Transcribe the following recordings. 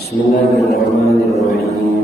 Bismillahirrahmanirrahim.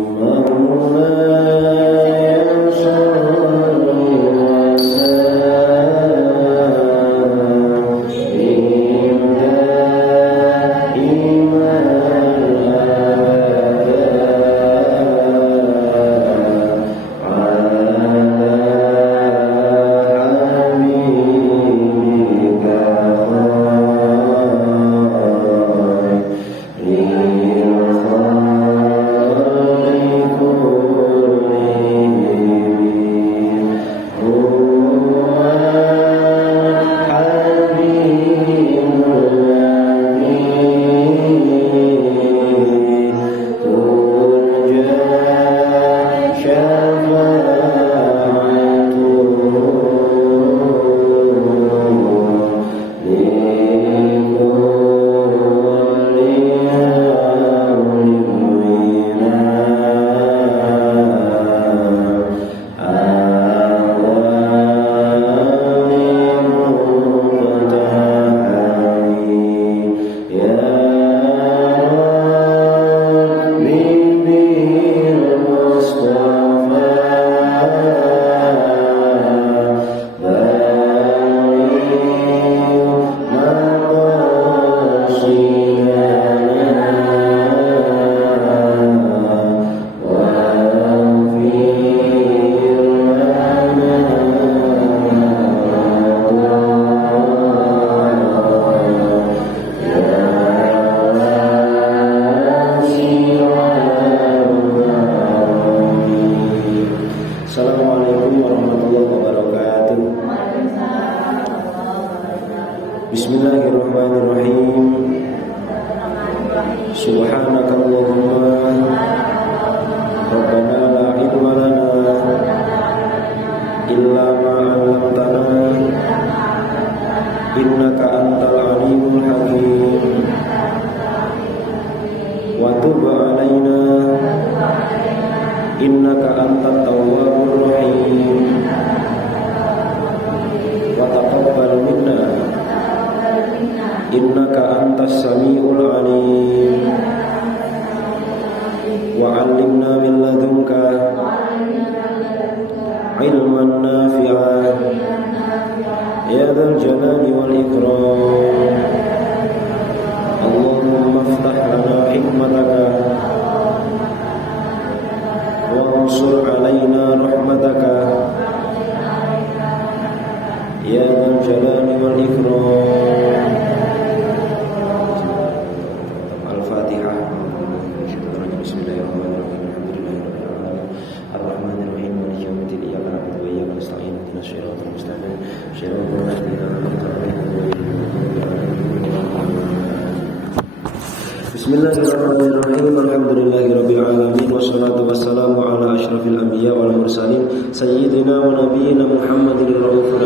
Alhamdulillahirabbil alamin wassalatu wassalamu ala asyrafil anbiya wal mursalin sayyidina wa nabiyyina Muhammadin raufur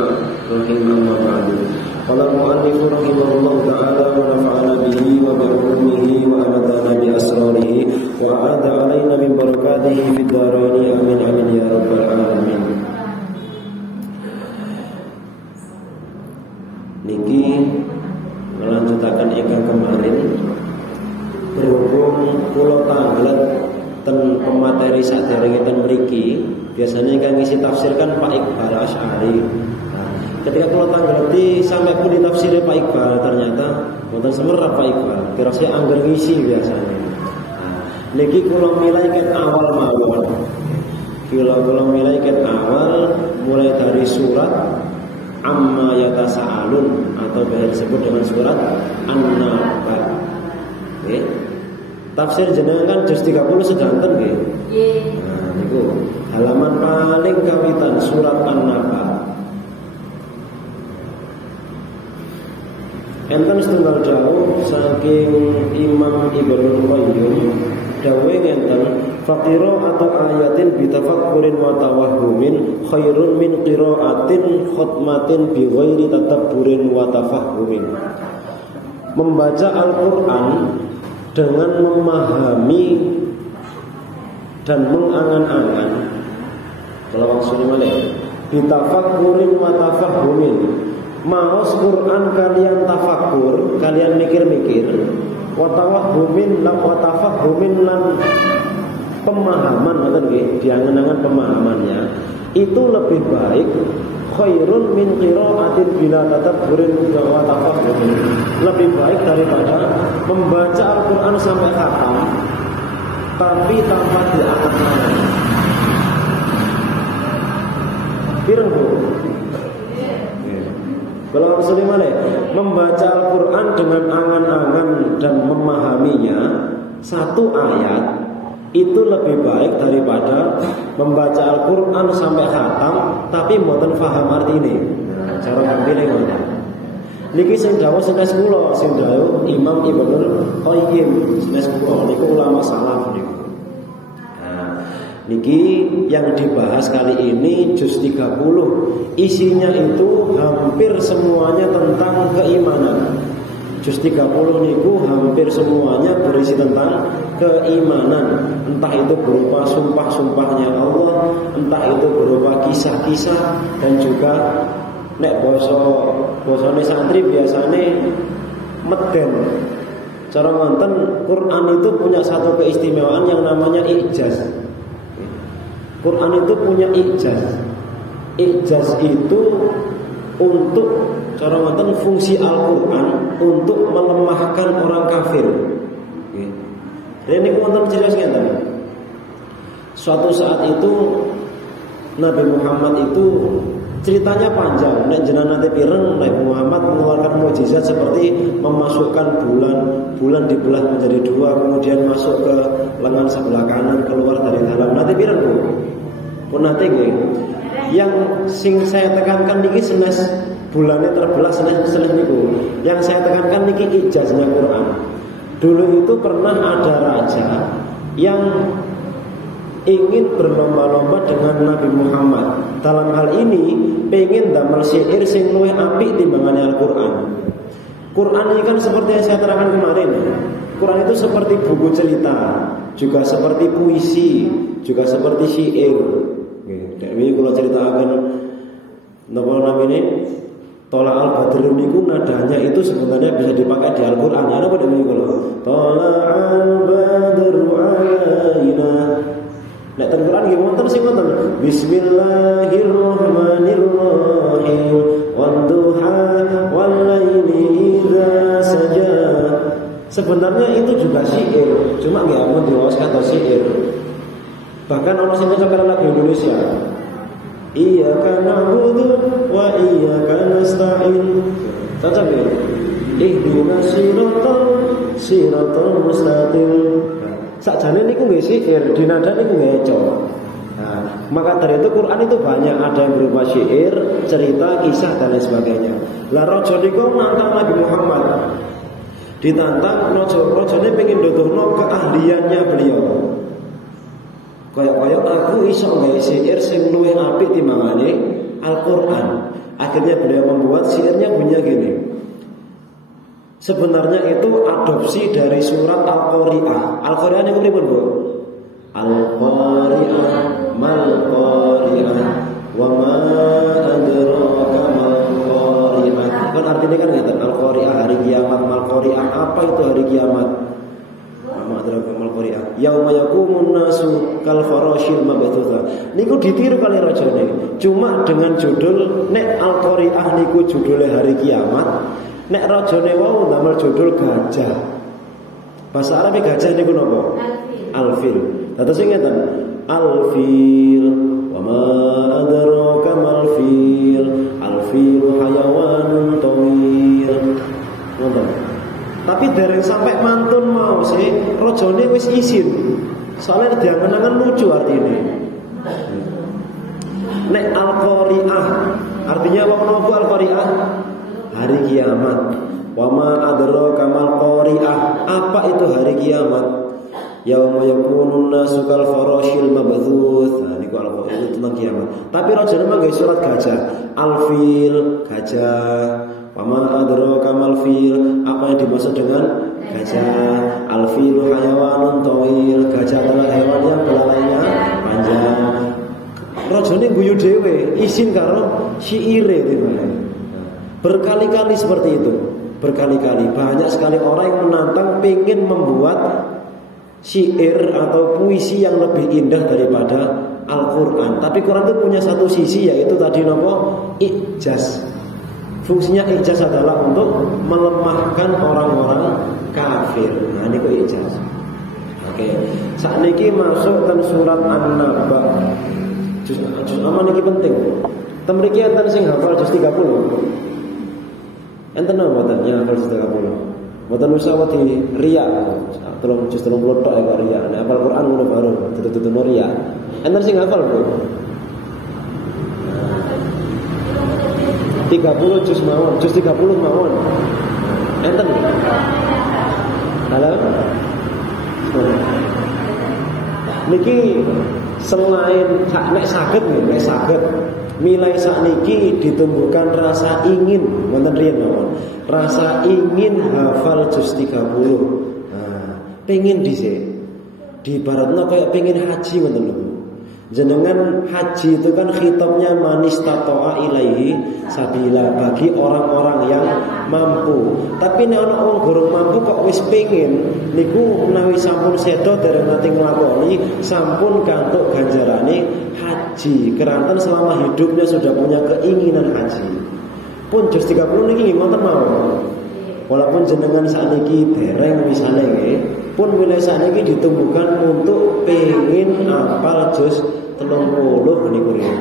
rahim amma ba'du. Qala al-mu'allif rahimahullahu ta'ala wa nafa'ana bihi wa bi ulumihi wa amadana bi asrarihi wa a'ada alaina min barakatihi fid dharain amin amin ya rabbal alamin. Niki melanjutaken ingkang kemarin berhubung kula tanglet ten pemateri saderengipun mriki biasanya kan ngisi tafsir kan Pak Iqbal Asy'ari. Ketika kula tanggleti sampai pun ditafsiri Pak Iqbal ternyata wonten semerap Pak Iqbal kira-kira angger ngisi biasanya. Niki kula milai ket awal mawon. Kula milai ket awal mulai dari surat Amma Yatasa'alun atau biasa disebut dengan surat An-Naba. Nggih. Tafsir jenengan kan juz 30 sedanten nggih. Nggih. Nah, niku halaman paling kawitan surat An-Naba. Enten setunggal dawuh saking Imam Ibnu Qayyim dawuh ngenten faqira atau ayatin bitafakkurin wa tawahhumin khairun min qiraatin khutmatin bi ghairi tadabburin wa tafahhumin. Membaca Al-Qur'an dengan memahami dan mengangan-angan. Kalau maksudnya mana? Bitafakkurin wa tafahhumin. Maos Quran kalian tafakkur, kalian mikir-mikir, Watawahhumin lan pemahaman ngoten nggih, diangen-angen pemahamannya itu lebih baik khairun min qiraatin bila tadabburin wa tafakkurin. Lebih baik daripada membaca Al-Qur'an sampai khatam tapi tanpa diangen-angen. Pireng Bu? Kalau Rasulullah membaca Al-Quran dengan angan-angan dan memahaminya satu ayat itu lebih baik daripada membaca Al-Quran sampai khatam tapi mboten paham artine. Nah, cara ngambilnya ngoten. Niki sing dawuh sanes kula, sing dawuh Imam Ibnul Qayyim sanes kula niku ulama salaf niku. Niki yang dibahas kali ini juz 30. Isinya itu hampir semuanya tentang keimanan. Juz 30 niku hampir semuanya berisi tentang keimanan. Entah itu berupa sumpah-sumpahnya Allah, entah itu berupa kisah-kisah, dan juga nek bosone santri biasane meden. Cara wonten Quran itu punya satu keistimewaan yang namanya ijaz. Quran itu punya ijaz. Ijaz itu untuk cara wonten fungsi Al-Quran untuk melemahkan orang kafir. Ini wonten jelas ngeten. Suatu saat itu Nabi Muhammad itu ceritanya panjang. Nek jenengan nanti pireng Nabi Muhammad mengeluarkan mukjizat seperti memasukkan bulan dibelah menjadi dua, kemudian masuk ke lengan sebelah kanan, keluar dari dalam. Nanti pireng Bu? Pun nanti gue. Yang sing saya tekankan niki senes bulannya terbelah senes niku. Yang saya tekankan niki ijaznya Quran. Dulu itu pernah ada raja yang ingin berlomba-lomba dengan Nabi Muhammad. Dalam hal ini pengen damel syair sing luwih apik timbangane Al-Qur'an. Quran ini kan seperti yang saya terangkan kemarin. Quran itu seperti buku cerita, juga seperti puisi, juga seperti syair. Ini kalau ceritakan napa namanya Tola al-Badr niku nadanya itu sebenarnya bisa dipakai di Al-Qur'an. Ya napa dene kula? Tola al-Badr alaina. Nek ten Quran nggih wonten sing ngoten. Bismillahirrahmanirrahim. Wadduha wal laili idza saja. Sebenarnya itu juga syair, cuma nggih ampun diwaos kata syair. Bahkan orang sing sampeyan lagu Indonesia. Iyyaka na'budu wa iyyaka nasta'in. Cocok ya? Ihdinas siratal mustaqim. Sakjane niku nggih syair, dinada niku ngeco. Nah, maka dari itu Quran itu banyak, ada yang berupa syair, cerita, kisah dan lain sebagainya. Lah raja niku nantang Nabi Muhammad. Ditantang rajane pengen nduduhno keahliannya beliau. Kayak aku iso gawe syair sing luwih apik timbangane Al-Qur'an. Akhirnya beliau membuat syairnya bunyinya gini. Sebenarnya itu adopsi dari surat Al-Qari'ah. Al-Qari'ah niku pripun, Bu? Al-Qari'ah mal Qari'ah wa ma adraka mal Qari'ah. Kan artinya kan ngeten, Al-Qari'ah hari kiamat, mal Qari'ah apa itu hari kiamat? Yauma yaqumun nasu kal farashil mabthutha. Niku ditiru kali rajane. Cuma dengan judul nek Al-Qari'ah niku judule hari kiamat, nek rajane wau damel judul gajah. Bahasa Arab gajah niku napa? Al-fil. Dados sing ngeten. Al-fil wa ma adraka mal fil. Al-fil hayawanun tawil. Ngoten. Tapi dereng sampai mantun mau sih, rojone wis izin. Soalnya diangen-angen lucu artinya. Nek Al-Qari'ah artinya apa menapa Al-Qari'ah? Hari kiamat. Wa ma adraka mal Qari'ah. Apa itu hari kiamat? Yauma yakunun nasu kal farashil mabthuth. Nah niku Al-Qari'ah itu tentang kiamat. Tapi rojone mangke surat gajah. Al-fil, gajah. Wama adraka mal fil, apa yang dimaksud dengan gajah? Al-filu hayawanun tawil, gajah adalah hewan yang belalainya panjang. Rajane guyu dhewe, izin karo syaire dhewe. Berkali-kali seperti itu. berkali-kali. Banyak sekali orang yang menantang pengen membuat syair atau puisi yang lebih indah daripada Al-Quran. Tapi Quran itu punya satu sisi, yaitu tadi nopo ijaz. Fungsinya ijaz adalah untuk melemahkan orang-orang kafir. Nah ini kok ijaz. Oke. Saat ini masuk dan surat An-Naba. Juz aman ini penting. Temriki enten sing hafal juz 30. Enten apa mboten yang hafal juz 30? Mboten usah wedi riya. Tolong juz 30 tok ya kok riya. Nek hafal Quran ngono baru dudu-dudu riya. Enten sing hafal, Bu? 30 juz mawon, juz 30 mawon. Enten. Halo? Niki selain nek saged milai sakniki ditumbuhkan rasa ingin wonten riyen mawon. Rasa ingin hafal juz 30. Nah, pengin dhisik. Diibaratno kaya pengin haji ngoten lho. Jenengan haji itu kan khitabnya manistata'a ilaihi sabila, bagi orang-orang yang mampu. Tapi nek ana wong gorong mampu kok wis pengin, niku menawi sampun sedo dereng nate nglakoni, sampun kantuk ganjarane haji. Keranten selama hidupnya sudah punya keinginan haji. Pun juz 30 niki ngoten mawon. Walaupun jenengan sakniki dereng misale nggih, pun wilayah sakniki ditumbuhkan untuk pengin apal juz 30 niku riyen.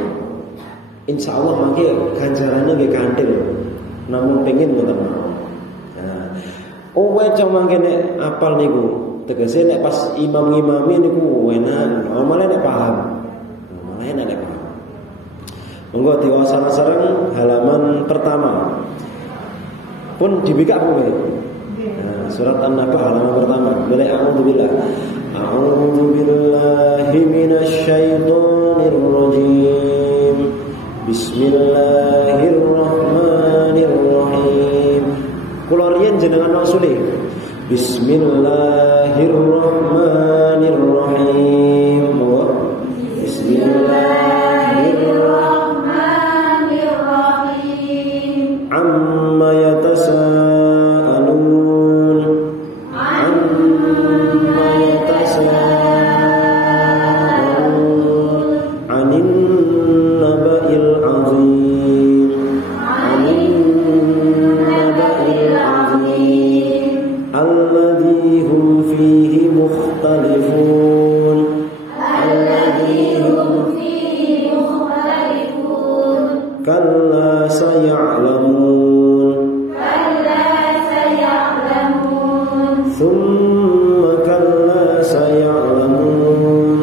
Insyaallah mangke ganjarane nggih kanthil. Namun pengin ngoten mawon. Nah, wae mangke nek apal niku, tegese nek pas imam-imami niku enak, malah nek paham. Malah enak nek paham. Monggo diwasana sareng halaman pertama. Pun dibikak Bu. Nah, surat An-Naba halaman pertama. Mulai a'udzubillah. A'udzubillahi minasyaitonir rajim. Bismillahirrahmanirrahim. Kula riyen jenengan maksule. Bismillahirrahmanirrahim. Bismillahirrahmanirrahim. Amma yatasaalun. Amma yatasaalun. Anin naba'il azim. Anin naba'il azim. Alladhi hum fihi mukhtalifun. Alladhi hum fihi mukhtalifun. Kalla saya'lamun. Kalla saya'lamun. Thumma kalla saya'lamun.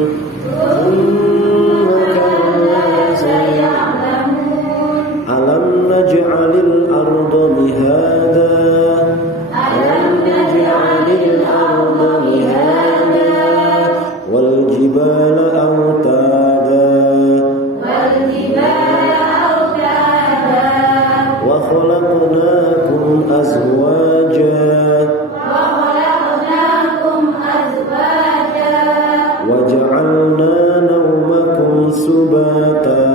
Thumma kalla saya'lamun. Alam naj'alil arda mihada. Alam naj'alil arda mihada. Wal jibala awtada. Wal jibala awtada. Wa khalaqnakum azwaja. Wa khalaqnakum azwaja. Wa ja'alna nawmakum subata.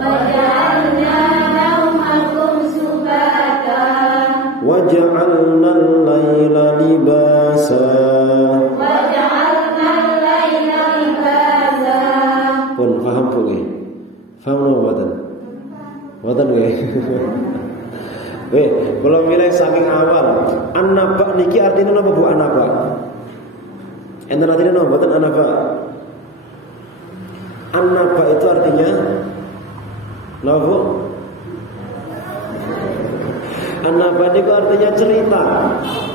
Wa ja'alna nawmakum subata. Wa ja'alna al-laila libasa. Wa ja'alna al-laila libasa. Pun paham Bu nggih? Paham napa mboten? Mboten nggih. Kalau milih saking awal, An-Naba niki artinya napa Bu An-Naba? Enten artinya napa mboten An-Naba? An-Naba itu artinya napa Bu? An-Naba niku artinya cerita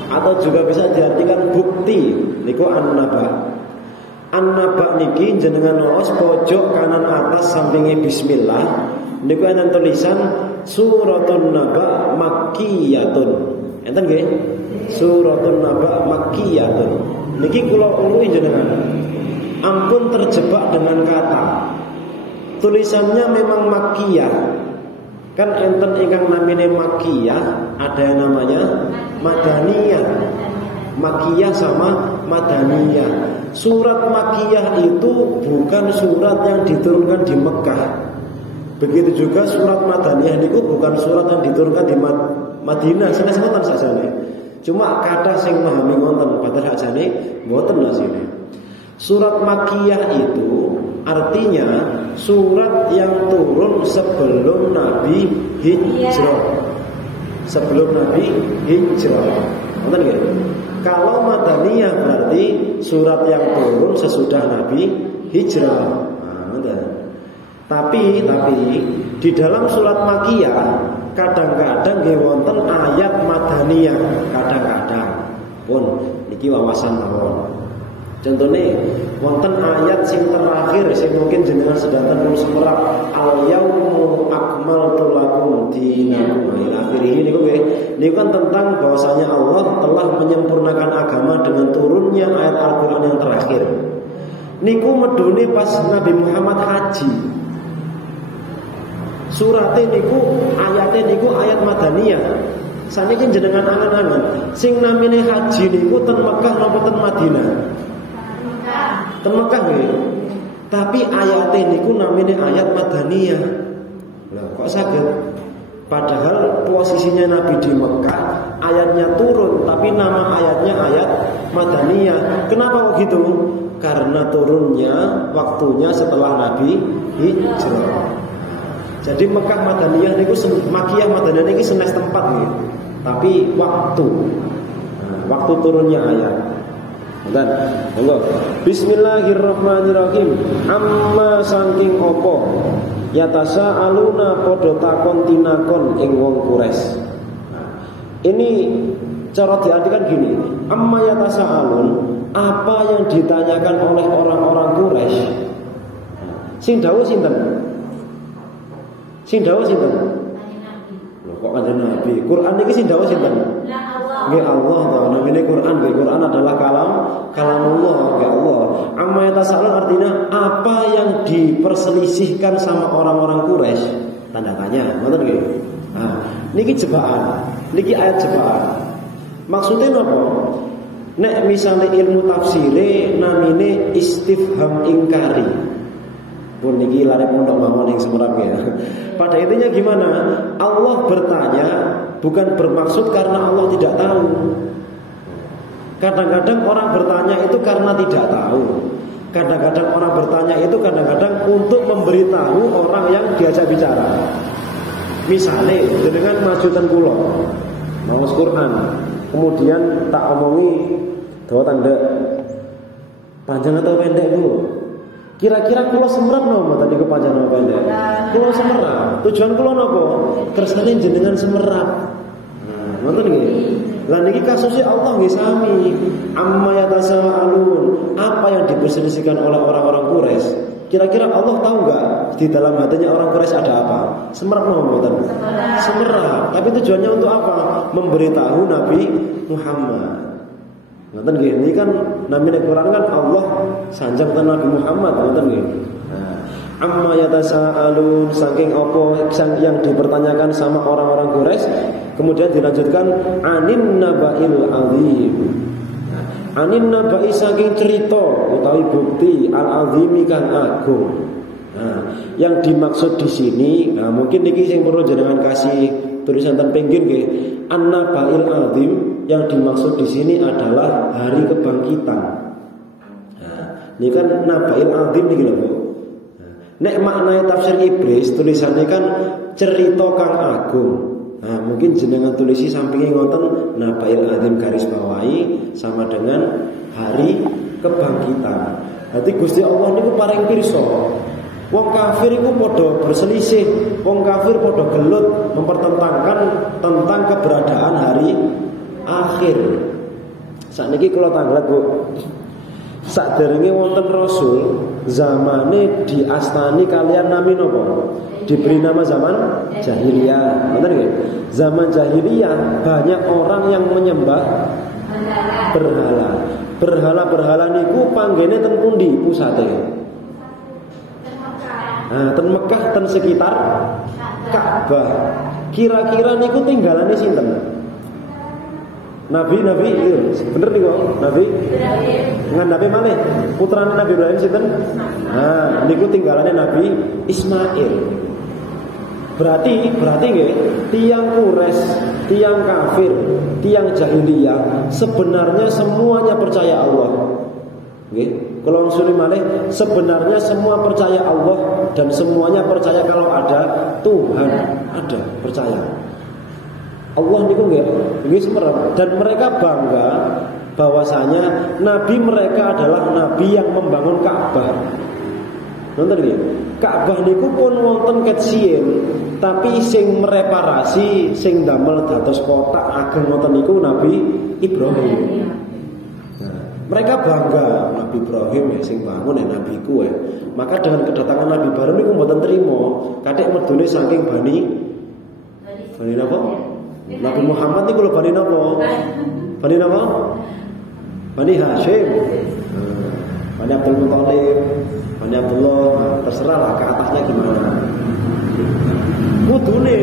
atau juga bisa diartikan bukti. Niku An-Naba. An-Naba niki jenengan laos pojok kanan atas sampingnya bismillah. Niku ana tulisan Suratun Naba Makkiyatun. Enten nggih? Suratun Naba Makkiyatun. Niki kula uruhi jenengan. Ampun terjebak dengan kata. Tulisannya memang Makkiyah. Kan enten ingkang namine Makkiyah, ada yang namanya Madaniyah. Makkiyah sama Madaniyah. Surat Makkiyah itu bukan surat yang diturunkan di Mekah. Begitu juga surat Madaniyah niku bukan surat yang diturunkan di Madinah, sanes ngoten sakjane. Cuma kathah sing memahami ngoten, padahal sakjane mboten lho sini. Surat Makkiyah itu artinya surat yang turun sebelum Nabi hijrah. Sebelum Nabi hijrah. Ngoten nggih? Kalau Madaniyah berarti surat yang turun sesudah Nabi hijrah. Tapi di dalam surat Makkiyah kadang-kadang nggih wonten ayat Madaniyah, kadang-kadang pun niki wawasan mawon. Contohnya wonten ayat sing terakhir sing mungkin jenengan sedanten pun semerap al-yaumu akmaltu lakum dinakum ila akhirih niku kan tentang bahwasanya Allah telah menyempurnakan agama dengan turunnya ayat Al-Qur'an yang terakhir. Niku medune pas Nabi Muhammad haji. Surate niku ayate niku ayat Madaniyah. Saniki jenengan angen-angen sing namine haji niku ten Mekah napa ten Madinah? Ten Mekah nggih. Tapi ayate niku namine ayat Madaniyah. Lah kok saged? Padahal posisinya Nabi di Mekah, ayatnya turun, tapi nama ayatnya ayat Madaniyah. Kenapa kok gitu? Karena turunnya waktunya setelah Nabi hijrah. Jadi Mekah Madaniyah niku Makkiyah Madaniyah niki senes tempat nggih. Tapi waktu. Waktu turunnya ayat. Dan monggo. Bismillahirrahmanirrahim. Amma saking opo yatasaaluna padha takon tinakon ing wong Quraisy. Ini cara diartikan gini. Amma yatasaalun, apa yang ditanyakan oleh orang-orang Quraisy. Sing dawuh sinten? Sing dawuh sinten? Lho kok kanjeng Nabi? Quran iki sing dawuh sinten? Nggih Allah to, namine Quran. Nggih Quran adalah kalamullah, nggih Allah. Amma yatasaalun artinya apa yang diperselisihkan sama orang-orang Quraisy? Tanda tanya, ngoten nggih. Nah, niki jebakan. Niki ayat jebakan. Maksudnya napa? Nek misalnya ilmu tafsire namine istifham ingkari. Pun niki lare pondok mawon ing Semarang ya. Pada intinya gimana? Allah bertanya bukan bermaksud karena Allah tidak tahu. Kadang-kadang orang bertanya itu karena tidak tahu. Kadang-kadang orang bertanya itu kadang-kadang untuk memberitahu orang yang diajak bicara. Misalnya dengan majudan kula maos Quran, kemudian tak omongi dawa tanda panjang atau pendek Bu. Kira-kira kula semerap napa tadi kepanjang napa pendek? Kula semerap. Tujuan kula napa? Kersane jenengan semerap. Ngoten nggih. Lah niki kasusnya Allah nggih sami. Amma yatasaalun, apa yang diperselisihkan oleh orang-orang Quraisy? Kira-kira Allah tahu enggak di dalam hatinya orang Quraisy ada apa? Semerap napa mboten? Semerap. Tapi tujuannya untuk apa? Memberitahu Nabi Muhammad. Ngoten nggih, ini kan namine Quran kan Allah sanjang ten Nabi Muhammad, ngoten nggih. Amma yatasaalun, saking apa yang dipertanyakan sama orang-orang Quraisy. Kemudian dilanjutkan anin nabail azim. Anin nabai saking cerita utawi bukti al-azimi kang agung. Yang dimaksud di sini, mungkin niki sing perlu jenengan kasih tulisan ten pinggir nggih. An-nabail azim yang dimaksud di sini adalah hari kebangkitan. Ini kan nabail azim niki lho, Bu. Nek maknanya tafsir Iblis tulisannya kan cerita kang agung. Mungkin jenengan tulisi sampingnya ngoten nabail azim garis bawahi sama dengan hari kebangkitan. Berarti Gusti Allah niku paring pirsa. Wong kafir iku padha berselisih, wong kafir padha gelut mempertentangkan tentang keberadaan hari akhir. Sakniki kula tanglet, Bu. Saderenge wonten rasul, zamane diastani kalian nami napa? Diberi nama zaman jahiliyah. Benar nggih? Zaman jahiliyah banyak orang yang menyembah berhala. Berhala-berhala niku panggene ten pundi pusate? Ten Mekah, ten sekitar Ka'bah. Kira-kira niku tinggalane sinten? Nabi itu bener nih kok Nabi ngan Nabi mana putrane Nabi Ibrahim sinten niku tinggalannya Nabi Ismail. Berarti nggih, tiang Quraisy, tiang kafir, tiang jahiliyah sebenarnya semuanya percaya Allah. Nggih, kalau unsur malih sebenarnya semua percaya Allah dan semuanya percaya kalau ada Tuhan, ada percaya. Allah niku nggih semerap dan mereka bangga bahwasanya nabi mereka adalah nabi yang membangun Ka'bah. Nonton nggih. Ka'bah niku pun wonten ket sien, tapi sing mereparasi, sing damel dados kotak ageng wonten niku Nabi Ibrahim. Nah, mereka bangga Nabi Ibrahim ya sing bangun ya nabiku ya. Maka dengan kedatangan Nabi baru niku mboten trimo, kathik medune saking Bani napa? Nabi Muhammad niku lho Bani napa? Bani napa? Bani Hashim. Bani Abdul Muthalib, Bani Abdullah, terserah lah ke atasnya gimana. Kudune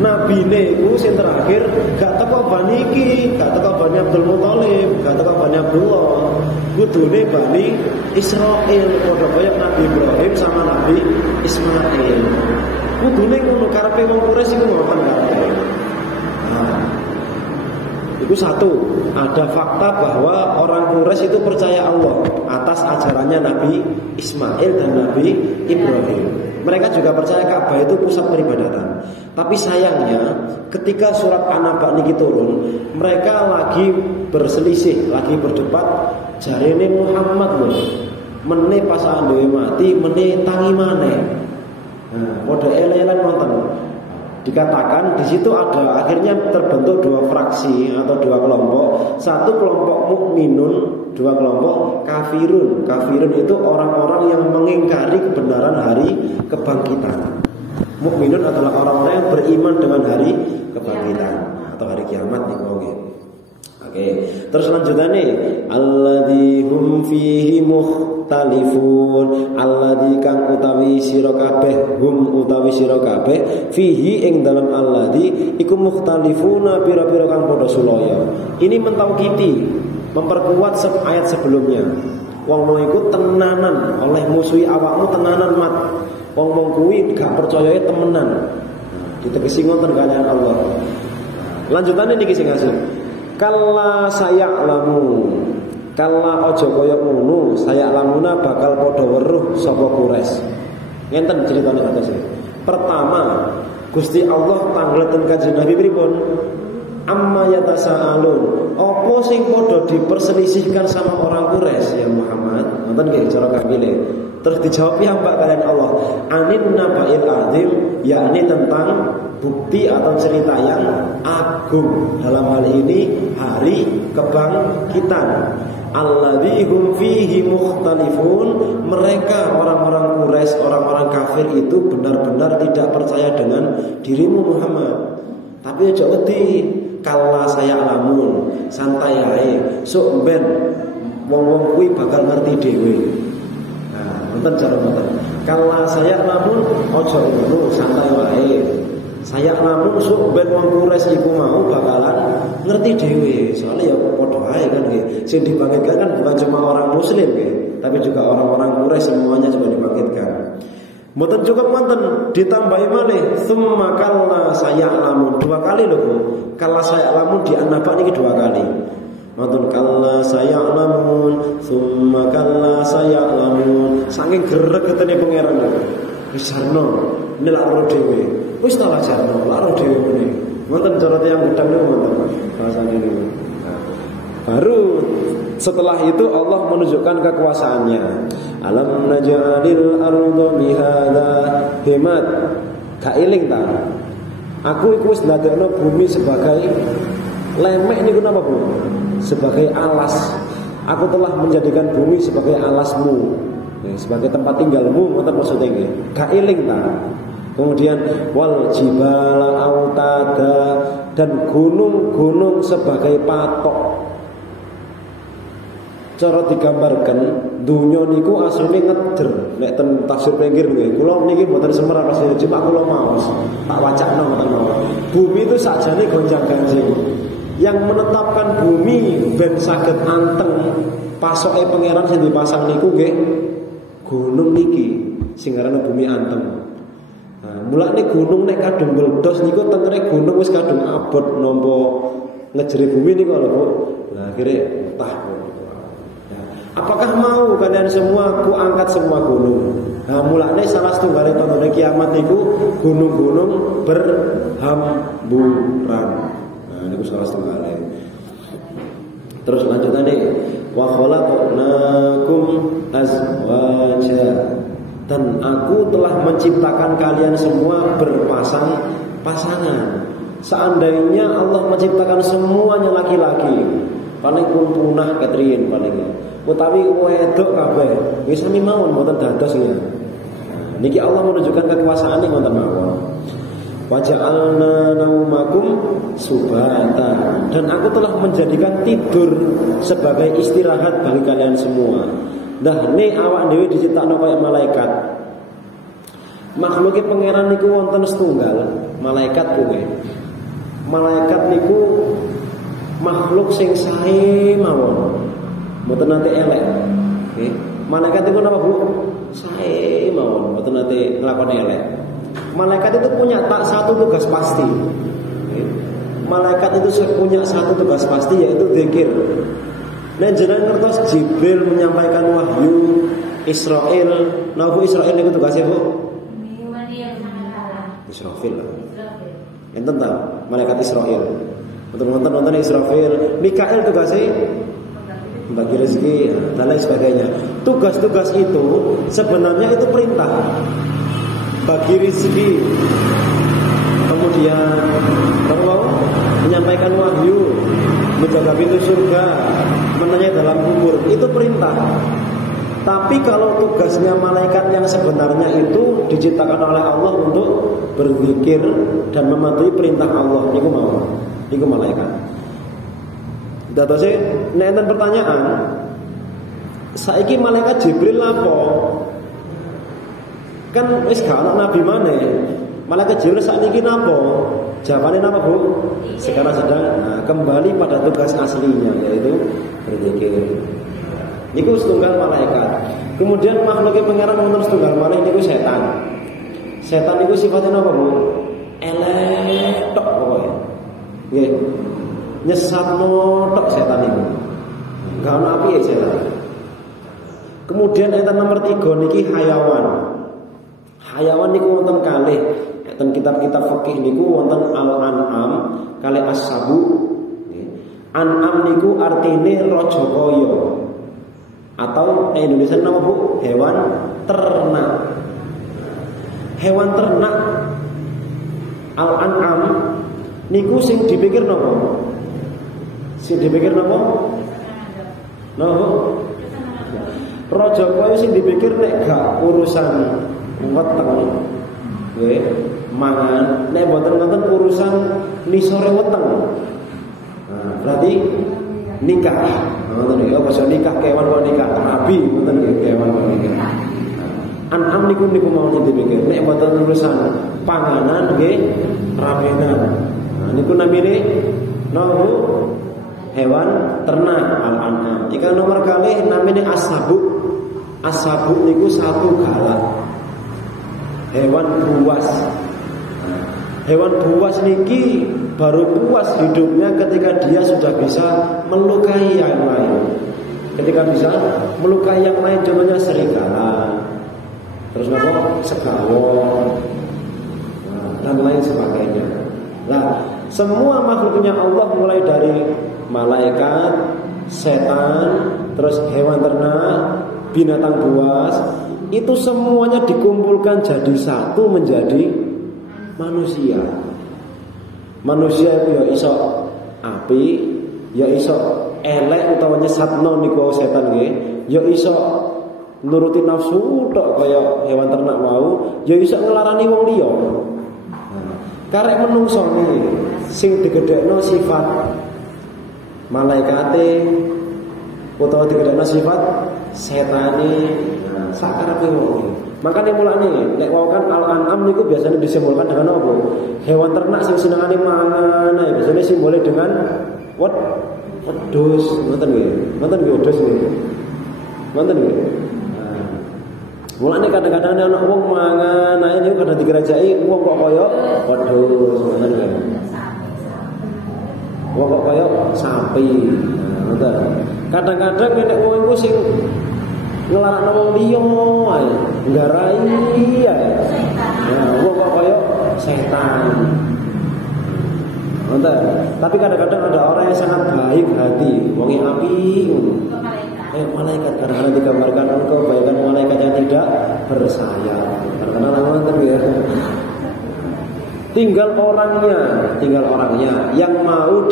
Nabi niku sing terakhir gak teko Bani iki, gak teko Bani Abdul Muthalib, gak teko Bani Abdullah. Kudune Bani Israil, padha kaya Nabi Ibrahim sama Nabi Ismail. Kudune ngono karepe wong Quraisy iku ngoten karepe. Itu satu, ada fakta bahwa orang Quraisy itu percaya Allah atas ajarannya Nabi Ismail dan Nabi Ibrahim. Mereka juga percaya Ka'bah itu pusat peribadatan. Tapi sayangnya ketika surat An-Naba niki turun, mereka lagi berselisih, lagi berdebat. Jarene Muhammad loh, meneh pas dhewe mati, meneh tangi maneh. Nah, padha ele-ele nonton. Dikatakan di situ ada akhirnya terbentuk dua fraksi atau dua kelompok. Satu kelompok mukminun, dua kelompok kafirun. Kafirun itu orang-orang yang mengingkari kebenaran hari kebangkitan. Mukminun adalah orang-orang yang beriman dengan hari kebangkitan atau hari kiamat nih oke. Oke, terus lanjutannya alladzi hum fihi mukhtalifun, alladzi kang utawi sira kabeh, hum utawi sira kabeh fihi ing dalam alladzi iku mukhtalifuna pira-pira kang padha sulaya. Ini mentauqiti, memperkuat ayat sebelumnya. Wong-wong iku tenanan oleh musuhi awakmu tenanan mat. Wong-wong kuwi gak percaya temenan. Ditegesi ngoten kalian Allah. Lanjutannya niki sing asli. Kalla saya'lamu, kalla aja kaya ngono, saya'lamuna bakal padha weruh sapa Quraisy. Ngenten ceritane atas iki. Pertama, Gusti Allah tangleten Kanjeng Nabi pripun? Amma yatasaalun. Apa sing padha diperselisihkan sama orang Quraisy ya Muhammad? Ngoten nggih cara kabile. Terus dijawab ya Mbak kalian Allah, anin naba'il azim, yakni tentang bukti atau cerita yang agung. Dalam hal ini hari kebangkitan. Alladzi hum fihi mukhtalifun. Mereka orang-orang Quraisy, orang-orang kafir itu benar-benar tidak percaya dengan dirimu Muhammad. Tapi aja wedi, kala saya alamun, santai ae. Sok ben wong-wong kuwi bakal ngerti dhewe. Nonton cara nonton. Kalau saya namun ojo ngono santai wae. Saya namun sok ben wong Quraisy iku mau bakalan ngerti dhewe. Soalnya ya padha ae kan nggih. Sing dibangkitkan kan bukan cuma orang muslim nggih, tapi juga orang-orang Quraisy semuanya juga dibangkitkan. Mboten cukup wonten ditambahi malih summa kalla saya namun dua kali lho Bu. Kalla saya namun di An-Naba niki dua kali. Mantun kalla saya'lamun summa kalla saya'lamun. Saking gregetene pangeran wis jarno nelak ora dhewe. Wis ta jarno lara dhewe ngene. Mboten cara tiyang gedang niku mboten bahasane niku. Baru setelah itu Allah menunjukkan kekuasaannya. Alam naj'alil arda mihada hemat. Gak eling ta? Aku iku wis ndadekno bumi sebagai lemek niku napa Bu? Sebagai alas. Aku telah menjadikan bumi sebagai alasmu, sebagai tempat tinggalmu, ngoten maksudnya nggih. Gak eling ta. Kemudian wal jibala autada, dan gunung-gunung sebagai patok. Cara digambarkan dunya niku asline ngeder. Nek ten tafsir pinggir nggih. Kula niki mboten semerap asline cuma kula maos. Tak wacana ngoten mawon. Bumi itu sakjane gonjang-ganjing. Yang menetapkan bumi ben saged anteng pasoke pangeran sing dipasang niku nggih gunung niki sing aran bumi anteng. Nah, mulane gunung nek kadung meledos niku tengere gunung wis kadung abot nampa ngejeri bumi niku lho Bu. Nah, akhirnya entah. Nah, apakah mau kalian semua ku angkat semua gunung? Nah, mulane salah setunggal tandane kiamat niku gunung-gunung berhamburan. Nah, niku salah setunggal. Terus lanjutannya wa khalaqnakum azwaja, dan aku telah menciptakan kalian semua berpasang-pasangan. Seandainya Allah menciptakan semuanya laki-laki, paling pun punah Catherine paling. Utawi wedok kabeh, wis sami mawon mboten dados ya. Niki Allah menunjukkan kekuasaane wonten mawon. Waja'alna naumakum subata, dan aku telah menjadikan tidur sebagai istirahat bagi kalian semua. Nah, ini awak dhewe diciptakno kaya malaikat. Makhluke pangeran niku wonten setunggal, malaikat kuwi. Malaikat niku makhluk sing sae mawon. Mboten nate elek. Nggih. Malaikat niku napa Bu? Sae mawon, mboten nate nglakoni elek. Malaikat itu punya satu tugas pasti. Malaikat itu punya satu tugas pasti, yaitu zikir. Nah, jenengan ngertos Jibril menyampaikan wahyu, Israil. Nah, Bu Israil niku tugasnya Bu? Israfil. Enten ta malaikat Israil. Nonton Israfil. Mikail tugasnya bagi rezeki dan lain sebagainya. Tugas-tugas itu sebenarnya itu perintah. Bagi rezeki, kemudian menyampaikan wahyu, menjaga pintu surga, menanyai dalam kubur, itu perintah. Tapi kalau tugasnya malaikat yang sebenarnya itu diciptakan oleh Allah untuk berzikir dan mematuhi perintah Allah, niku malaikat. Datose nek enten pertanyaan, saiki malaikat Jibril lapo? Kan wis gak ana nabi maneh. Malaikat Jibril sakniki napa? Jawabane napa, Bu? Sekarang sedang kembali pada tugas aslinya, yaitu berzikir. Niku setunggal malaikat. Kemudian makhluknya pangeran wonten setunggal malih niku setan. Setan niku sifatnya napa, Bu? Elek tok pokoke. Nggih. Nyesatno tok setan niku. Gak ana api setan. Kemudian ayat nomor 3 niki hayawan. Hayawan niku wonten kalih. Ten kitab-kitab fikih niku wonten al-an'am kalih as-sabu. An'am niku artine raja kaya. Atau Indonesia nama Bu, hewan ternak. Hewan ternak al-an'am niku sing dipikir napa? Sing dipikir napa? Napa? Raja kaya sing dipikir nek gak urusan weteng, nggih, mangan, nek mboten ngoten urusan nisore weteng. Nah, berarti nikah. Ngoten nggih, apa nikah kewan kok nikah nabi, ngoten nggih, kewan kok nikah. An'am niku mau dipikir, nek mboten urusan panganan nggih, ramenan. Nah, niku namine nopo? Hewan ternak al-an'am. Jika nomor kalih namine as-sabu. As-sabu niku satu galak. Hewan buas. Hewan buas niki baru puas hidupnya ketika dia sudah bisa melukai yang lain. Ketika bisa melukai yang lain, contohnya serigala, terus apa? Segawon, dan lain sebagainya. Nah, semua makhluknya Allah mulai dari malaikat, setan, terus hewan ternak, binatang buas, itu semuanya dikumpulkan jadi satu menjadi manusia. Manusia itu ya iso api, ya iso elek utawa nyesatno niku setan nggih, ya iso nuruti nafsu tok kaya hewan ternak wau, ya iso ngelarani wong liya. Karek menungso niki sing digedhekno sifat malaikate utawa digedhekno sifat setane, sakarepe wong. Makane mulane nek wau kan al-an'am niku biasanya disimbolkan dengan apa? Hewan ternak sing senengane mangan, biasanya simbolnya dengan wedhus, ngoten nggih. Ngoten nggih wedhus nggih. Ngoten nggih. Mulane kadang-kadang ana wong mangan ae niku kadang dikerajai wong kok kaya wedhus ngoten kan. Wong kok kaya sapi. Ngoten. Kadang-kadang nek wong iku sing nglarakno wong liya ae, nggarai ae. Nah, wong kok kaya setan. Ngoten. Tapi kadang-kadang ada orang yang sangat baik hati, wong api ngono. Malaikat kadang-kadang digambarkan engkau bagaikan malaikat yang tidak bersayap. Karena ngoten ya. Tinggal orangnya yang mau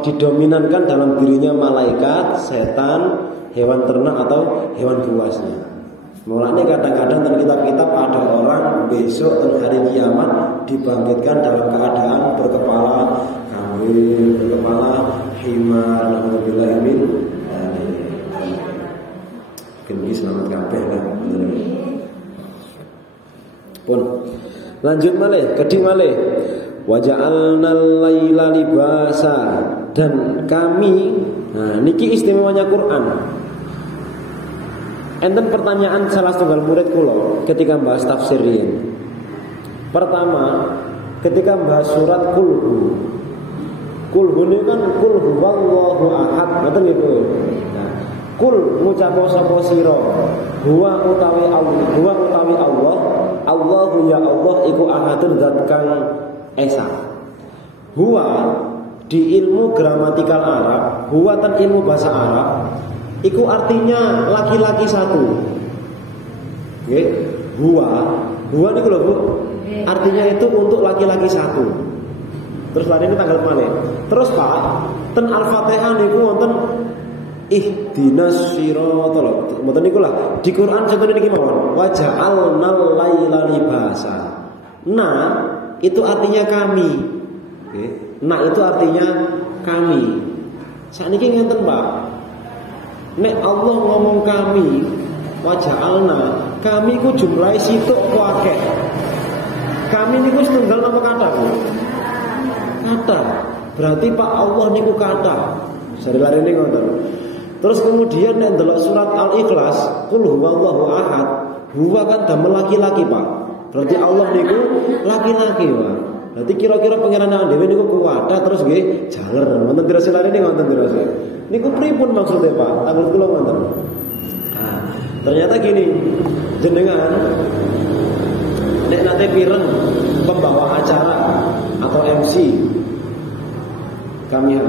didominankan dalam dirinya malaikat, setan, hewan ternak atau hewan buasnya. Mulanya kadang-kadang dalam kitab-kitab ada orang besok dan hari kiamat dibangkitkan dalam keadaan berkepala kambing, berkepala himar, alhamdulillah min. Kini selamat kabeh lah. Pun lanjut malih, kedhi malih. Wa ja'alnal laila libasa, dan kami, nah niki istimewanya Quran. Enten pertanyaan salah setunggal murid kula ketika bahas tafsir riyen. Pertama, ketika bahas surat Qul ini kan Qul huwallahu ahad, ngoten nggih. Kul ngucap sapa sira huwa utawi Allah Allahu ya Allah iku ahadun zat kang esa. Huwa di ilmu gramatikal Arab, huwa tan ilmu bahasa Arab iku artinya laki-laki satu. Nggih, huwa niku lho Bu. Artinya itu untuk laki-laki satu. Terus lari ini tanggal mana? Terus Pak, ten Al-Fatihah niku wonten ihdinas siratal mboten niku lah di Quran contohnya niki mawon wa ja'alnal laila libasa. Nah itu artinya kami. Oke. Nah itu artinya kami. Sakniki ngenten Pak, nek Allah ngomong kami wa ja'alna, kami ku jumlahe situk apa akeh? Kami niku setunggal napa kata? Kata. Berarti Pak Allah niku kata. Sare larene ngoten. Terus kemudian nek ndelok surat Al-Ikhlas, qul huwallahu ahad, huwa kan damel laki-laki, Pak. Berarti Allah niku laki-laki, Pak. Berarti kira-kira pengenalan dhewe niku kuwata terus nggih jaler. Wonten dirasa larene ngoten dirasa. Niku pripun maksudnya, Pak? Tanggul kula ngoten. Nah, ternyata gini, jenengan nek nate pireng pembawa acara atau MC. Kami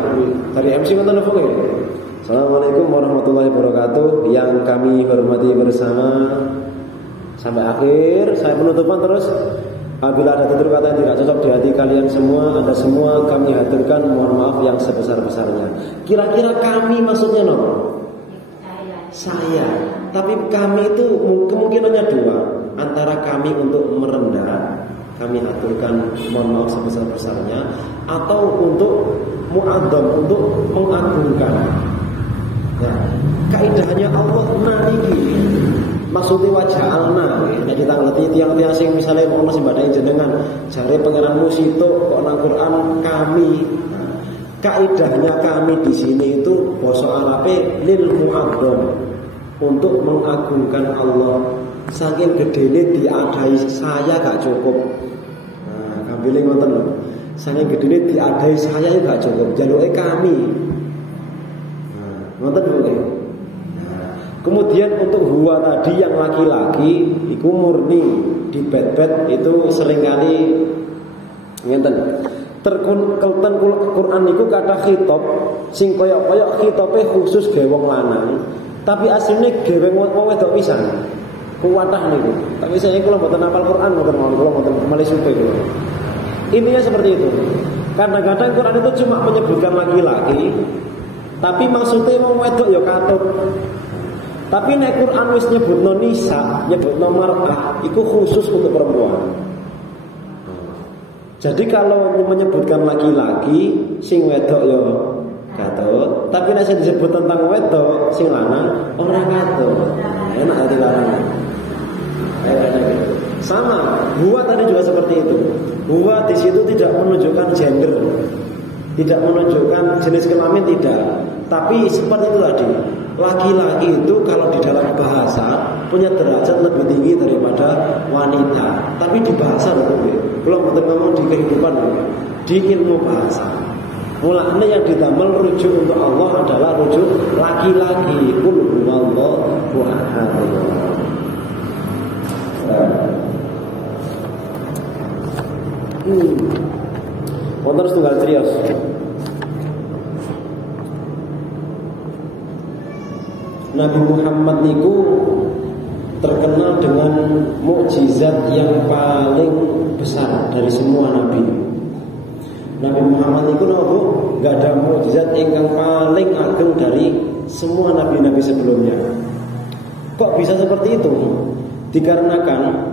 dari MC ngoten napa nggih? Assalamualaikum warahmatullahi wabarakatuh. Yang kami hormati bersama sampai akhir. Saya penutupan terus. Apabila ada tutur kata yang tidak cocok di hati kalian semua, Anda semua kami haturkan mohon maaf yang sebesar-besarnya. Kira-kira kami maksudnya no? Saya. Tapi kami itu kemungkinannya dua. Antara kami untuk merendah, kami aturkan mohon maaf sebesar-besarnya, atau untuk mu'adzam, untuk mengagungkan. Nah, kaidahnya Allah niki maksudnya wajah alna. Nah kita ngerti tiang-tiang sing misalnya mau masih badai jenengan jare pangeranmu situ kok nang Quran kami. Nah, kaidahnya kami di sini itu basa Arabe lil mu'adzam, untuk mengagungkan Allah. Saking gedene diadai saya gak cukup. Nah, kambile ngoten lho. Saking gedene diadai saya gak cukup. Jaluke kami. Ngoten boleh. Kemudian untuk huwa tadi yang laki-laki iku murni di bed-bed itu seringkali ngenten. Kelten Quran niku kata khitab sing koyok-koyok khitabe khusus ge wong lanang, tapi asline ge wong wedok pisan. Kuwatah niku. Tapi saya kula mboten hafal Quran mboten kula mboten malih supe kula. Intinya seperti itu. Kadang-kadang Quran itu cuma menyebutkan laki-laki, tapi maksudnya wong wedok ya katut. Tapi nek Quran wis nyebutno nisa, nyebutno mar'ah, itu khusus untuk perempuan. Jadi kalau menyebutkan laki-laki, sing wedok ya katut. Tapi nek disebut tentang wedok, sing lanang ora katut. Enak hati larang. Sama, huwa tadi juga seperti itu. Huwa di situ tidak menunjukkan gender. tidak menunjukkan jenis kelamin, tidak. Tapi seperti itu tadi, laki-laki itu kalau di dalam bahasa punya derajat lebih tinggi daripada wanita. Tapi di bahasa loh, belum ngomong di kehidupan, di ilmu bahasa. Mulanya yang ditamel rujuk untuk Allah adalah rujuk laki-laki. Qul huwallahu ahad. Terus tunggal trios. Nabi Muhammad niku terkenal dengan mukjizat yang paling besar dari semua nabi. Nabi Muhammad niku nopo enggak ada mukjizat yang paling agung dari semua nabi-nabi sebelumnya. Kok bisa seperti itu? Dikarenakan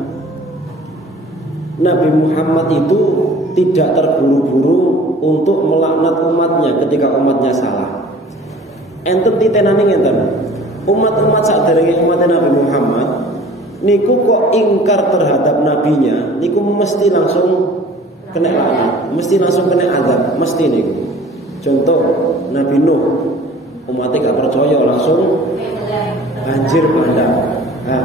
Nabi Muhammad itu tidak terburu-buru untuk melaknat umatnya ketika umatnya salah. Enten titenane ngenten. Umat-umat saderenge umat Nabi Muhammad niku kok ingkar terhadap nabinya, niku mesti langsung kena laknat, mesti langsung kena azab, mesti niku. Contoh Nabi Nuh, umatnya gak percaya langsung banjir bandang. Nah,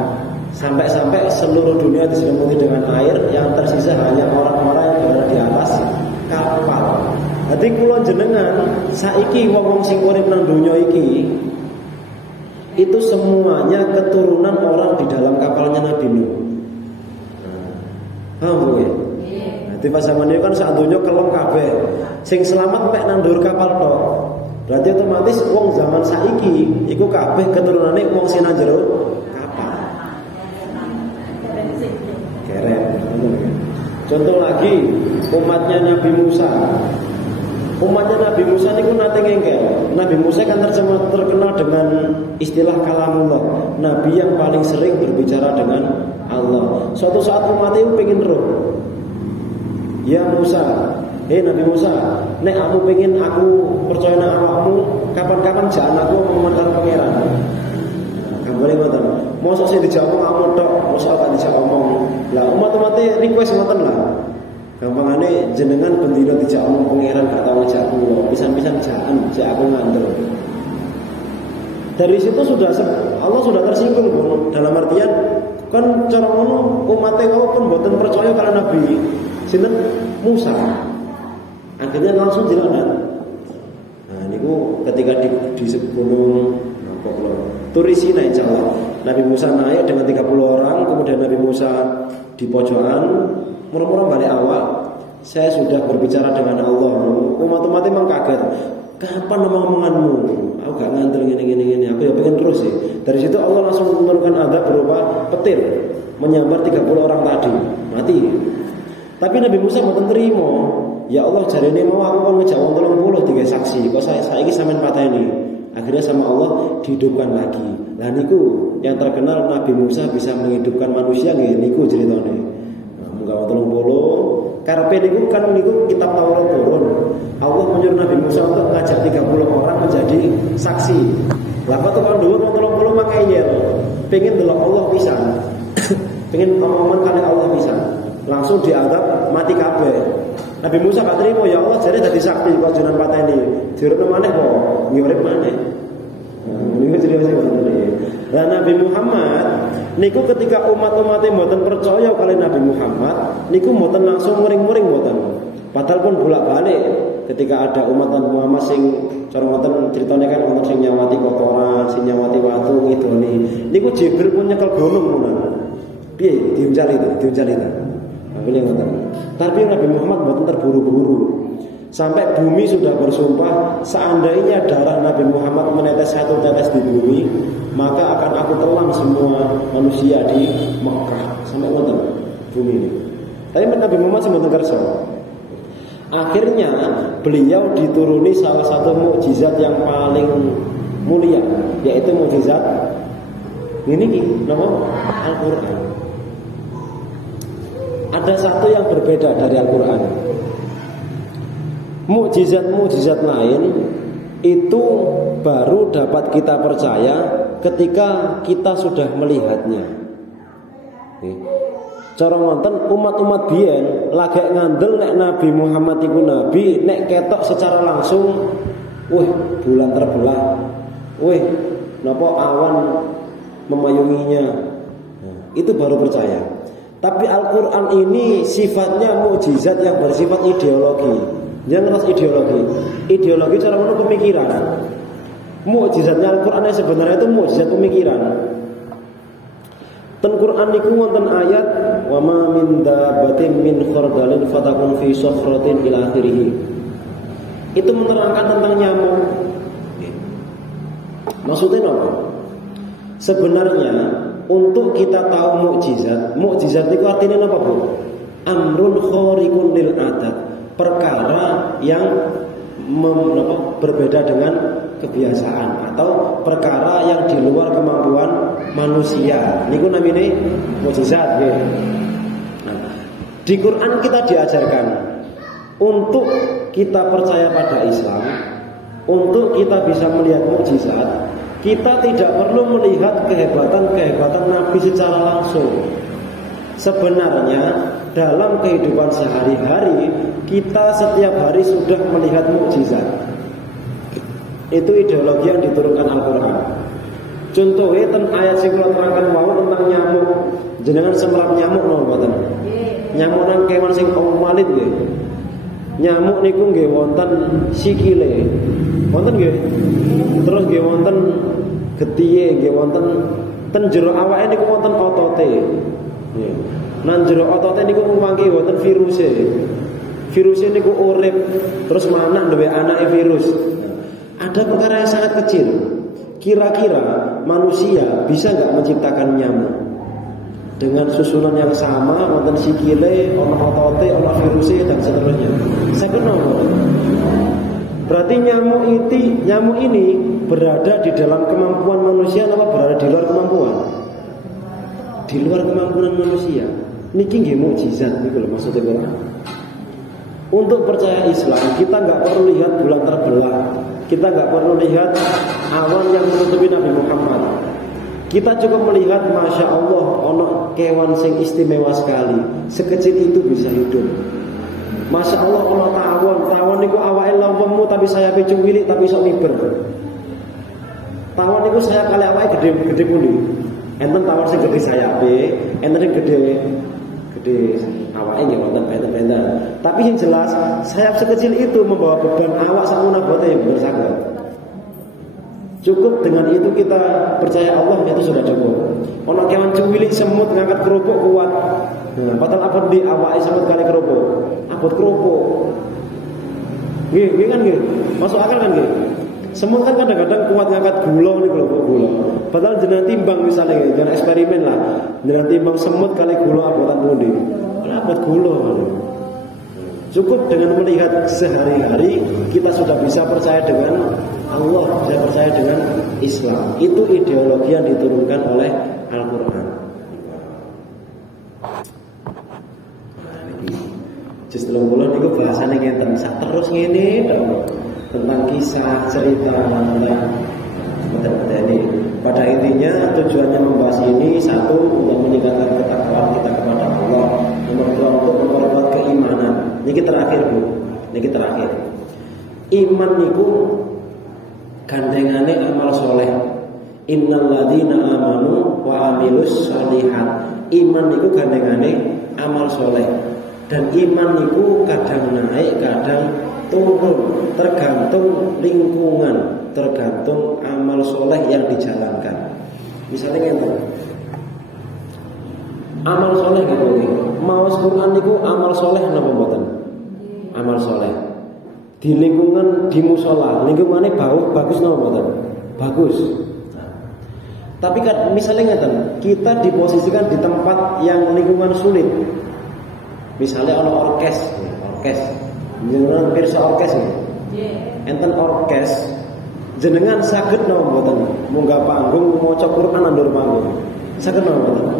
sampai-sampai seluruh dunia diselimuti dengan air, yang tersisa hanya orang-orang yang berada di atas kapal. Jadi kula jenengan saiki wong-wong sing urip nang donya iki itu semuanya keturunan orang di dalam kapalnya Nabi Nuh. Paham ya? Jadi pas zaman itu kan sak donya kelem kabeh. Sing selamat mek nang dhuwur kapal tok. Berarti otomatis wong zaman saiki iku kabeh keturunane wong sing nang jero kapal. Keren. Contoh lagi umatnya Nabi Musa. Umatnya Nabi Musa niku nate ngengkel. Nabi Musa kan terkenal dengan istilah kalamullah, nabi yang paling sering berbicara dengan Allah. Suatu saat umatnya pengen roh. Ya Musa, Nabi Musa, nek aku pengen aku percaya nang awakmu, kapan-kapan jangan aku ngomong karo pangeran. Boleh ngoten. Mosok sing dijawab kamu tok, mosok gak dijawab omong. Lah umat-umate request ngoten lah. Gampangane jenengan bendina dijak omong pangeran gak tau ngejak kula, pisan-pisan jakan jak aku ngandel. Dari situ sudah Allah sudah tersinggung pun. Dalam artian kan cara ngono umat pun mboten percaya kalau Nabi sinten Musa. Akhirnya langsung dilaknat. Nah niku ketika di gunung Turisina insyaallah Nabi Musa naik dengan 30 orang, kemudian Nabi Musa di pojokan, murmur balik awal. Saya sudah berbicara dengan Allah. Umat-umat memang kaget. Kapan omonganmu? Aku gak ngantel gini. Aku ya pengen terus sih. Dari situ Allah langsung menurunkan azab berupa petir, menyambar 30 orang tadi, mati. Tapi Nabi Musa mboten terima. Ya Allah, jarene mau aku kon ngejak wong 30 tiga saksi. Kok saiki sampean pateni. Akhirnya sama Allah dihidupkan lagi. Lah niku yang terkenal Nabi Musa bisa menghidupkan manusia nggih niku ceritane. Munggah 30 karepe niku kan niku kitab Taurat turun. Allah menyuruh Nabi Musa untuk mengajak 30 orang menjadi saksi. Lah kok tekan dhuwur 30 makanya pengen delok Allah pisan. Pengen omongan kali Allah pisan. Langsung dianggap mati kabeh. Nabi Musa gak terima, ya Allah jadi dadi sakti kok jenengan pateni. Direne maneh kok ngurip maneh. Niku cerita sing Lah Nabi Muhammad niku ketika umat-umatnya mboten percaya kali Nabi Muhammad, niku mboten langsung muring-muring mboten. Padahal pun bolak-balik ketika ada umat Nabi Muhammad sing cara ngoten critane kan wonten sing nyawati kotoran, sing nyawati watu ngidoni. Niku Jibril pun nyekel gunung ngono. Piye diuncal itu? Boleh ngoten. Tapi Nabi Muhammad mboten terburu-buru. Sampai bumi sudah bersumpah, seandainya darah Nabi Muhammad menetes satu tetes di bumi, maka akan aku telan semua manusia di Mekah. Sampai ngoten bumi ini. Tapi Nabi Muhammad mboten kersa. Akhirnya beliau dituruni salah satu mukjizat yang paling mulia, yaitu mukjizat ini nama Al-Qur'an. Ada satu yang berbeda dari Al-Qur'an. Mukjizat-mukjizat lain itu baru dapat kita percaya ketika kita sudah melihatnya. Cara wonten umat-umat biyen lagi ngandel nek Nabi Muhammad iku nabi, nek ketok secara langsung, wih bulan terbelah, wih napa awan memayunginya. Nah, itu baru percaya. Tapi Al-Qur'an ini sifatnya mukjizat yang bersifat ideologi. Yang ideologi. Ideologi cara ngono pemikiran. Mukjizatnya Al-Qur'an sebenarnya itu mukjizat pemikiran. Ten Quran niku wonten ayat wa ma min dabbatin min khardalin fatakun fi sakhratin ila akhirih. Itu menerangkan tentang nyamuk. Maksudnya apa? Sebenarnya untuk kita tahu mukjizat itu artinya apa, Bu? Amrun khariqun lil adat, perkara yang berbeda dengan kebiasaan atau perkara yang di luar kemampuan manusia. Niku namanya mukjizat nggih. Nah, di Quran kita diajarkan untuk kita percaya pada Islam, untuk kita bisa melihat mukjizat, kita tidak perlu melihat kehebatan-kehebatan Nabi secara langsung. Sebenarnya dalam kehidupan sehari-hari kita setiap hari sudah melihat mukjizat. Itu ideologi yang diturunkan Al-Quran. Contohnya tentang ayat sing kula terangkan wau tentang nyamuk. Jenengan semerap nyamuk napa mboten? Nyamuk nang kewan sing walit nggih. Nyamuk niku nggih wonten sikile. Wonten nggih. Terus nggih wonten getihe, nggih wonten ten jero awake niku wonten otote. Nggih. Nang jero otote niku mangke wonten viruse. Virusnya niku urip terus manak duwe anake virus. Ada perkara yang sangat kecil. Kira-kira manusia bisa nggak menciptakan nyamuk dengan susunan yang sama, wonten sikile, ono otote, ono virusnya dan seterusnya? Saged napa? Berarti nyamuk ini berada di dalam kemampuan manusia atau berada di luar kemampuan? Di luar kemampuan manusia. Niki nggih mukjizat niku lho maksudnya Quran. Untuk percaya Islam kita nggak perlu lihat bulan terbelah, kita nggak perlu lihat awan yang menutupi Nabi Muhammad. Kita cukup melihat Masya Allah ono kewan sing istimewa sekali, sekecil itu bisa hidup. Masya Allah ono tawon niku awake lempemu tapi sayapé cuwilik tapi iso miber. Tawon niku sayap kali awake gede pundi. Enten tawon sing gede sayape, enten sing gede awake nggih wonten benten-benten. Tapi yang jelas sayap sekecil itu membawa beban awak sakuna bote yang bersaged. Cukup dengan itu kita percaya Allah itu sudah cukup. Ono kewan cuwilik semut ngangkat kerupuk kuat. Nah, padahal apa di awake semut kali kerupuk? Abot kerupuk. Nggih kan nggih. Masuk akal kan nggih? Semut kan kadang-kadang kuat ngangkat gula nih gula. Padahal jenengan timbang misalnya, jangan eksperimen lah. Jenengan timbang semut kali gula abotan pundi? Abot gula. Cukup dengan melihat sehari-hari kita sudah bisa percaya dengan Allah, bisa percaya dengan Islam. Itu ideologi yang diturunkan oleh Al-Quran. Justru mulai itu bahasanya ngeten terus ngene tentang kisah cerita tentang ini. Pada intinya tujuannya membahas ini satu untuk meningkatkan ketakwaan kita kepada Allah, nomor dua untuk memperkuat keimanan. Ini terakhir Bu, ini terakhir. Iman niku gandengane amal soleh. Innal ladzina amanu wa amilus sholihat. Iman niku gandengane amal soleh. Dan iman niku kadang naik, kadang turun, tergantung lingkungan, tergantung amal soleh yang dijalankan. Misalnya gitu, amal soleh gitu, maos Quran niku amal soleh napa mboten? Amal soleh. Di lingkungan di musola, lingkungannya bagus napa mboten? Bagus. Tapi kan misalnya ngeten, kita diposisikan di tempat yang lingkungan sulit. Misalnya ono orkes. Jenengan pirsa orkes nggih. Enten orkes jenengan saged napa mboten munggah panggung maca Quran ndur panggung. Saged napa mboten?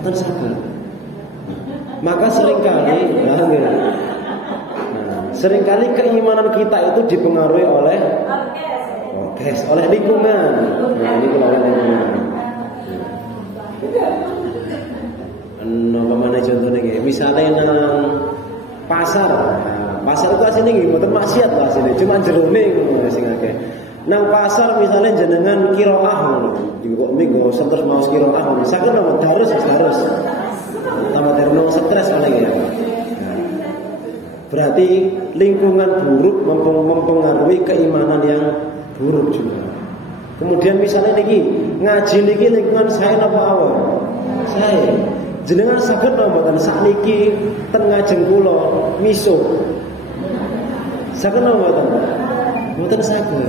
Mboten saged. Maka seringkali keimanan kita itu dipengaruhi oleh orkes, oleh lingkungan. Nah, ini kalau lingkungan. Apa mana contohnya iki? Misale nang pasar. Nah, pasar itu asline nggih mboten maksiat lah asline, cuma jerone ngono sing akeh. Nang pasar misalnya jenengan qiraah ngono. Kok minggu terus mau qiraah ngono. Saged napa harus. Tambah terno stres paling ya. Berarti lingkungan buruk mempengaruhi keimanan yang buruk juga. Kemudian misalnya niki ngaji niki lingkungan saya napa awal? Saya jenengan saged napa mboten sakniki ten ngajeng kula misuh. Saged napa mboten? Mboten saged.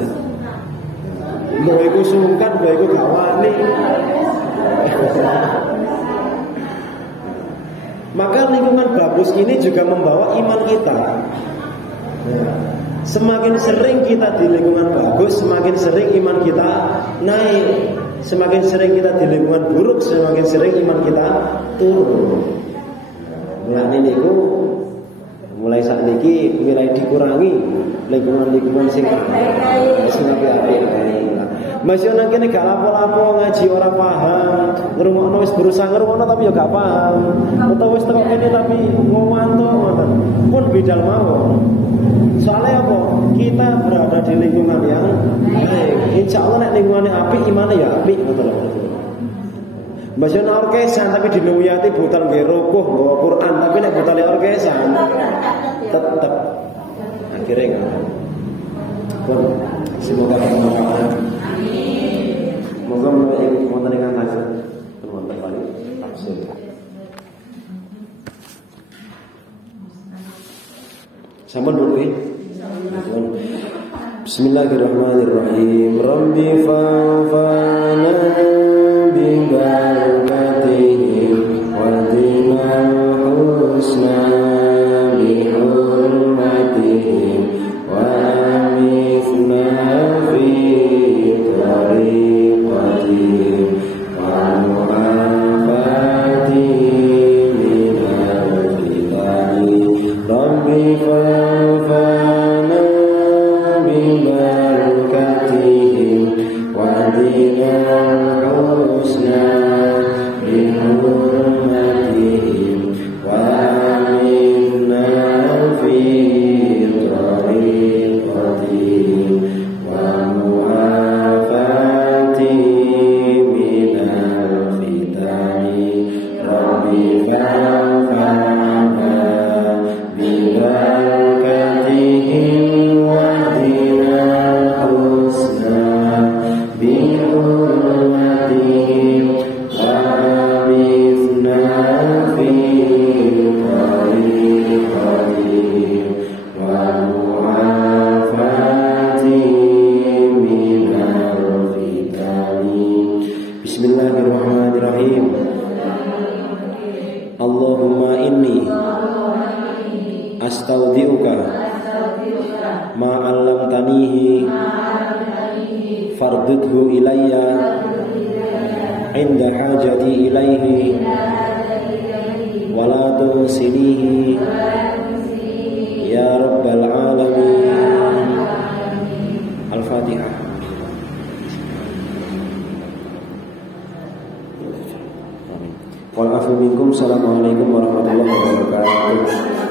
Mbok iku sungkan, mbok iku gak wani. Maka lingkungan bagus ini juga membawa iman kita. Semakin sering kita di lingkungan bagus, semakin sering iman kita naik. Semakin sering kita di lingkungan buruk, semakin sering iman kita turun. Mulai saat ini mulai dikurangi lingkungan sing api-api. Masih nang kene gak lapo-lapo ngaji ora paham, ngrungokno wis berusaha ngrungokno tapi ya gak paham. Utawa wis teko kene tapi ngomanto ngoten. Pun bidal mawon. Soalnya apa? Kita berada di lingkungan yang baik. Insyaallah nek lingkungannya apik, imane ya apik ngoten lho. Masih nang orkesan tapi dinuyati butal nggih rukuh nggawa Quran tapi nek butale orkesan tetep akhirnya pun semoga bermanfaat. Moga menaiki wonten ing ngaji wonten kali tafsir. Sampun dulu ya. Bismillahirrahmanirrahim. Rabbi fa'fana bi barakatihim wa dinal husna bi hurmatihim wa amithna fi tariqatihim wa mu'afatihim minal fitani. Rabbi fa'fana bi barakatihim wa dinal husna bi hurmatihim wa amithna fi tariqatihim wa mu'afatihim minal fitani. Rabbi fa'fana bi barakatihim wa dinal husna bi hurmatihim wa amithna fi tariqatihim wa mu'afatihim minal fitani. Bismillahirrahmanirrahim. Allahumma inni astaudiuka ma 'allamtanihi fardudhu ilayya inda hajati ilaihi wa la tunsinihi ya rabbal alamin. Al-Fatihah. Wal afu minkum. Assalamualaikum warahmatullahi wabarakatuh.